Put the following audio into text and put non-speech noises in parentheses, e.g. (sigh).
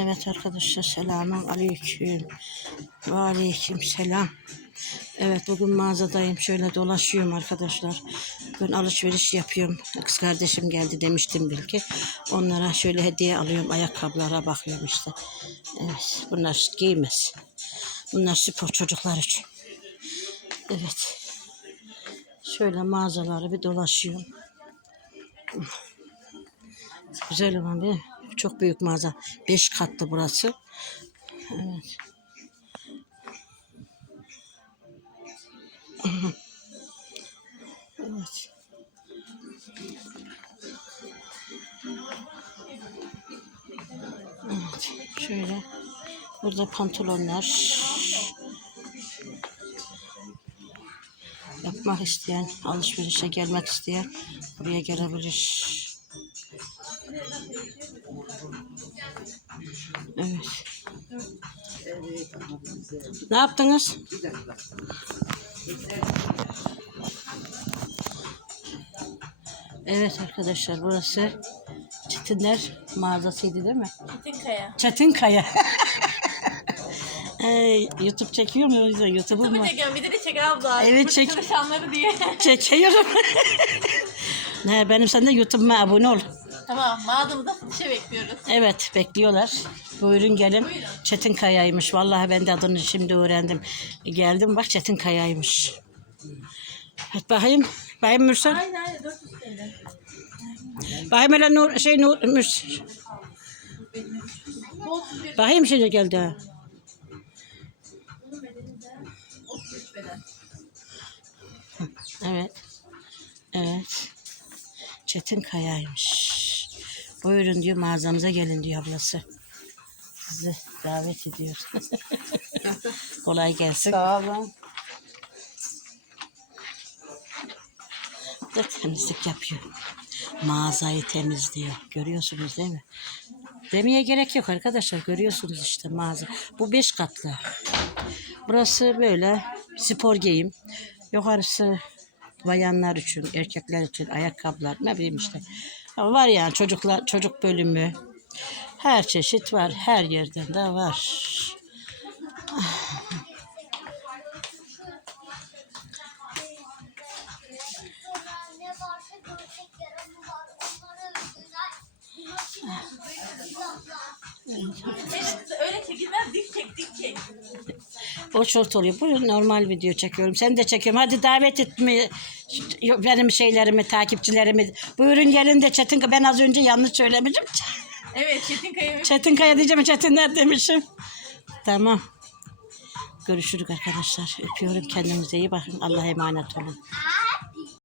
Evet arkadaşlar selamun aleyküm. Ve aleyküm selam. Evet bugün mağazadayım. Şöyle dolaşıyorum arkadaşlar. Bugün alışveriş yapıyorum. Kız kardeşim geldi demiştim belki. Onlara şöyle hediye alıyorum. Ayakkabılara bakıyorum işte. Evet bunlar giymez. Bunlar spor çocuklar için. Evet. Şöyle mağazaları bir dolaşıyorum. Güzel olan bir çok büyük mağaza. Beş katlı burası. Evet. Evet. Evet. Şöyle. Burada pantolonlar. Yapmak isteyen, alışverişe gelmek isteyen buraya gelebilir. Evet. Ne yaptınız? Evet arkadaşlar burası Çetinler mağazasıydı değil mi? Çetinkaya. Çetinkaya. (laughs) Ee, YouTube çekiyor mu? Yüzden YouTube'um Tabii var. çekiyorum. Bir de çek abla. Evet, Burada çek. Çalışanları diye. Çekiyorum. (laughs) ne, benim sen de YouTube'uma abone ol. Tamam. Mağazamızda satışa bekliyoruz. Evet bekliyorlar. Buyurun gelin. Buyurun. Çetin Kaya'ymış. Vallahi ben de adını şimdi öğrendim. Geldim bak Çetin Kaya'ymış. Evet bakayım. Bakayım Mürsel. Aynen aynen. 400 TL. Bakayım hele Nur, şey Nur, Mürsel. Bu 31 Bakayım şimdi geldi. ha. bunun bedeli de 33 beden. Evet. Evet. Çetin Kaya'ymış. Buyurun diyor mağazamıza gelin diyor ablası. Sizi davet ediyor. (laughs) Kolay gelsin. Sağ olun. da temizlik yapıyor. Mağazayı temizliyor. Görüyorsunuz değil mi? Demeye gerek yok arkadaşlar. Görüyorsunuz işte mağaza. Bu beş katlı. Burası böyle spor giyim. Yukarısı bayanlar için, erkekler için ayakkabılar ne bileyim işte. Var yani çocuklar çocuk bölümü. Her çeşit var. Her yerden de var. Evet öyle çekilmez. Dik çek dik çek. O şort oluyor. Bu normal video çekiyorum. Sen de çekiyorum. Hadi davet etme benim şeylerimi, takipçilerimi. Buyurun gelin de Çetin ben az önce yanlış söylemişim. Evet Çetinkaya. Çetin Kaya diyeceğim Çetinler demişim. Tamam. Görüşürük arkadaşlar. Öpüyorum kendinize iyi bakın. Allah'a emanet olun.